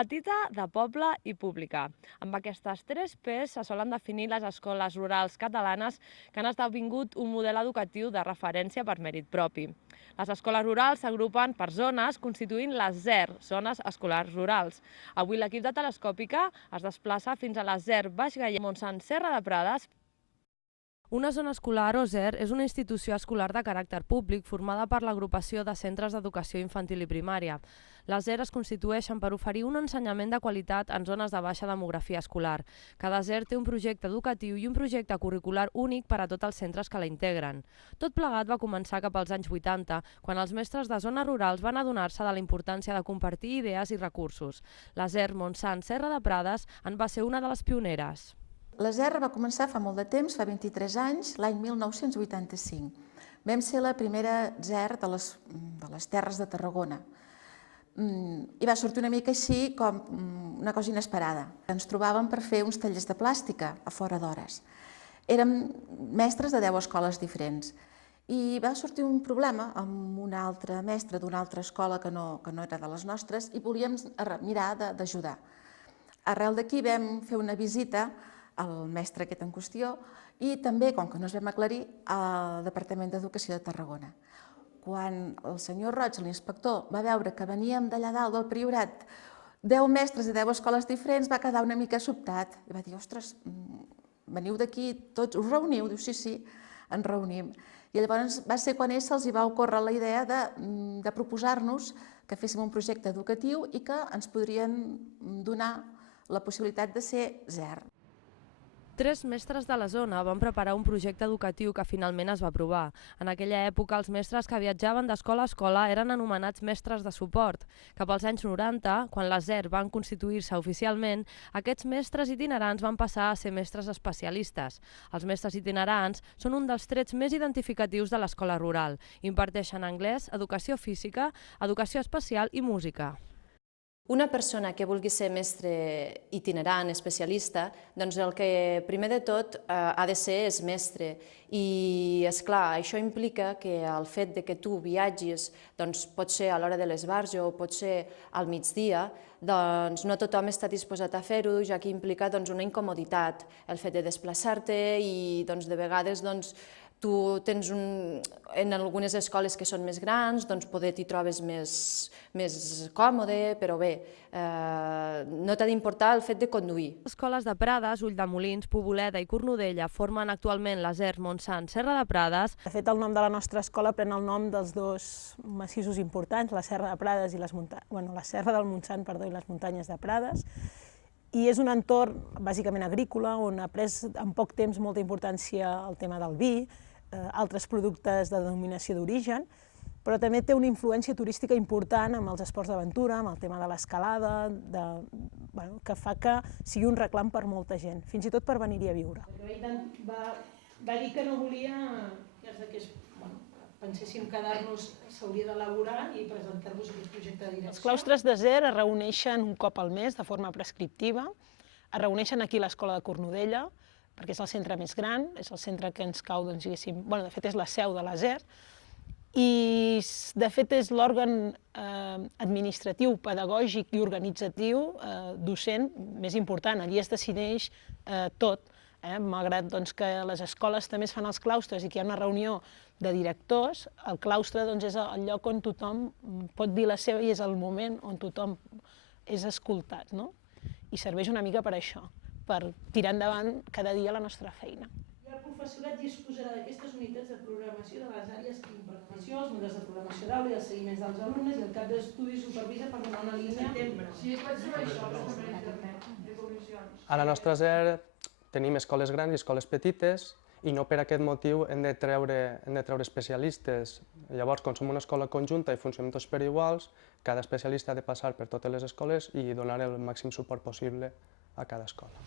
petita, de poble i pública. Amb aquestes tres P's se solen definir les escoles rurals catalanes que han esdevingut un model educatiu de referència per mèrit propi. Les escoles rurals s'agrupen per zones constituint les ZER, zones escolars rurals. Avui l'equip de Telescòpica es desplaça fins a la ZER Baix Gaià, Montsant, Serra de Prades. Una zona escolar o ZER és una institució escolar de caràcter públic formada per l'agrupació de centres d'educació infantil i primària. Les ZER es constitueixen per oferir un ensenyament de qualitat en zones de baixa demografia escolar. Cada ZER té un projecte educatiu i un projecte curricular únic per a tots els centres que la integren. Tot plegat va començar cap als anys 80, quan els mestres de zones rurals van adonar-se de la importància de compartir idees i recursos. La ZER Montsant Serra de Prades en va ser una de les pioneres. La ZER va començar fa molt de temps, fa 23 anys, l'any 1985. Vam ser la primera ZER de les Terres de Tarragona. I va sortir una mica així com una cosa inesperada. Ens trobàvem per fer uns tallers de plàstica a fora d'hores. Érem mestres de 10 escoles diferents. I va sortir un problema amb una altra mestra d'una altra escola que no era de les nostres i volíem mirar d'ajudar. Arrel d'aquí vam fer una visita al mestre aquest en qüestió i també, com que no es vam aclarir, al Departament d'Educació de Tarragona. Quan el senyor Roig, l'inspector, va veure que veníem d'allà dalt del Priorat 10 mestres de 10 escoles diferents, va quedar una mica sobtat i va dir, ostres, veniu d'aquí tots, us reuniu? Diu, sí, ens reunim. I llavors va ser quan se'ls va ocórrer la idea de proposar-nos que féssim un projecte educatiu i que ens podrien donar la possibilitat de ser ZER. 3 mestres de la zona van preparar un projecte educatiu que finalment es va aprovar. En aquella època, els mestres que viatjaven d'escola a escola eren anomenats mestres de suport. Cap als anys 90, quan les ZER van constituir-se oficialment, aquests mestres itinerants van passar a ser mestres especialistes. Els mestres itinerants són un dels trets més identificatius de l'escola rural. Imparteixen anglès, educació física, educació especial i música. Una persona que vulgui ser mestre itinerant, especialista, doncs el que primer de tot ha de ser és mestre. I, esclar, això implica que el fet que tu viatgis, doncs pot ser a l'hora de l'esbarjo o pot ser al migdia, doncs no tothom està disposat a fer-ho, ja que implica una incomoditat, el fet de desplaçar-te i de vegades tu tens en algunes escoles que són més grans, doncs poder t'hi trobes més còmode, però bé, no t'ha d'importar el fet de conduir. Les escoles de Prades, Ulldemolins, Poboleda i Cornudella formen actualment la ZER Montsant Serra de Prades. De fet, el nom de la nostra escola pren el nom dels dos massissos importants, la Serra de Prades i la Serra del Montsant, i les muntanyes de Prades. I és un entorn bàsicament agrícola on ha pres en poc temps molta importància el tema del vi, altres productes de denominació d'origen, però també té una influència turística important amb els esports d'aventura, amb el tema de l'escalada, que fa que sigui un reclam per molta gent, fins i tot per venir-hi a viure. Va dir que no volia que penséssim quedar-nos, s'hauria d'elaborar i presentar-vos aquest projecte de direcció. Els claustres de ZER es reuneixen un cop al mes de forma prescriptiva, es reuneixen aquí a l'Escola de Cornudella, perquè és el centre més gran, és el centre que ens cau, diguéssim, de fet és la seu de la ZER, i de fet és l'òrgan administratiu, pedagògic i organitzatiu docent més important. Allí es decideix tot, malgrat que les escoles també es fan els claustres i que hi ha una reunió de directors, el claustre és el lloc on tothom pot dir la seva i és el moment on tothom és escoltat, i serveix una mica per això, per tirar endavant cada dia la nostra feina. El professorat disposarà d'aquestes unitats de programació de les àrees d'impartició, els models de programació d'aula i els seguiments dels alumnes i el cap d'estudi supervisa per donar una línia. Sí, es pot saber això, per internet, de comissions. A la nostra ZER tenim escoles grans i escoles petites i no per aquest motiu hem de treure especialistes. Llavors, com som una escola conjunta i funcionem tots per iguals, cada especialista ha de passar per totes les escoles i donar el màxim suport possible a cada escola.